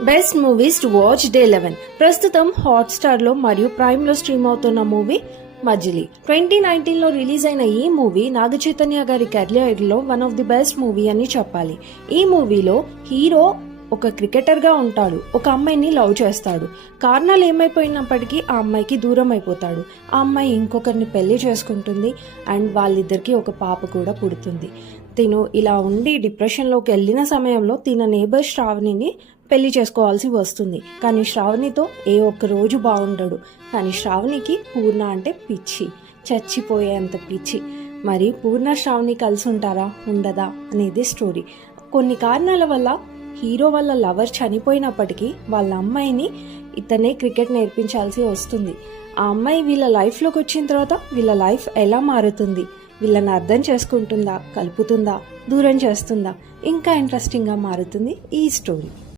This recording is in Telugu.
Best movies to watch day 11 ప్రస్తుతం హాట్స్టార్ లో మరియు ప్రైమ్ లో స్ట్రీమ్ అవుతున్న మూవీ మజిలీ 2019 లో రిలీజ్ అయిన ఈ మూవీ నాగ చైతన్య గారి కెరియర్ లో one of the best movie అని చెప్పాలి. ఈ మూవీలో హీరో ఒక క్రికెటర్ గా ఉంటాడు. ఒక అమ్మాయిని లవ్ చేస్తాడు. కారణాలు ఏమైపోయినప్పటికీ ఆ అమ్మాయికి దూరం అయిపోతాడు. ఆ అమ్మాయి ఇంకొకరిని పెళ్లి చేసుకుంటుంది అండ్ వాళ్ళిద్దరికి ఒక పాప కూడా పుడుతుంది. తిను ఇలా ఉండి డిప్రెషన్లోకి వెళ్ళిన సమయంలో తిన నేబర్ శ్రావణిని పెళ్లి చేసుకోవాల్సి వస్తుంది. కానీ శ్రావణితో ఏ ఒక్క రోజు బాగుండడు. కానీ శ్రావణికి పూర్ణ అంటే పిచ్చి, చచ్చిపోయేంత పిచ్చి. మరి పూర్ణ శ్రావణి కలిసి ఉంటారా ఉండదా అనేది స్టోరీ. కొన్ని కారణాల వల్ల హీరో వాళ్ళ లవర్ చనిపోయినప్పటికీ వాళ్ళ అమ్మాయిని ఇతనే క్రికెట్ నేర్పించాల్సి వస్తుంది. ఆ అమ్మాయి వీళ్ళ లైఫ్లోకి వచ్చిన తర్వాత వీళ్ళ లైఫ్ ఎలా మారుతుంది, వీళ్ళని అర్థం చేసుకుంటుందా, కలుపుతుందా, దూరం చేస్తుందా, ఇంకా ఇంట్రెస్టింగ్గా మారుతుంది ఈ స్టోరీ.